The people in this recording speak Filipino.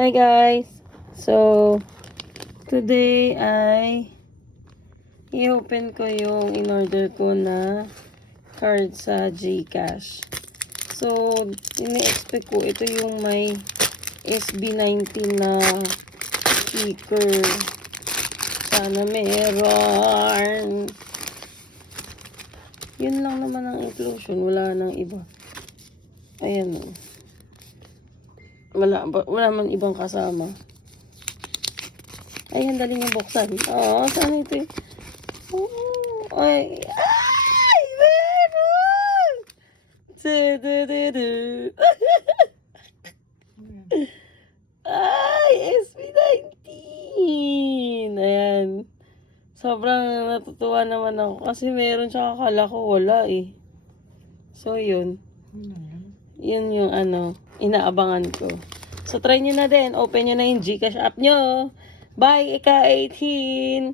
Hi guys! So, today ay i-open ko yung in-order ko na card sa GCash. So, ini-expect ko ito yung may SB19 na sticker. Sana meron. Yun lang naman ang inclusion. Wala nang iba. Ayan o. Wala man ibang kasama. Ay, dali niya buksan. Oo, saan ito? Oh, ay, meron! Ay, SB19! Ayan. Sobrang natutuwa naman ako kasi meron siya, akala ko wala eh. So, yun. Yun yung inaabangan ko. So, try nyo na din. Open nyo na yung GCash app nyo. Bye, Ika 18!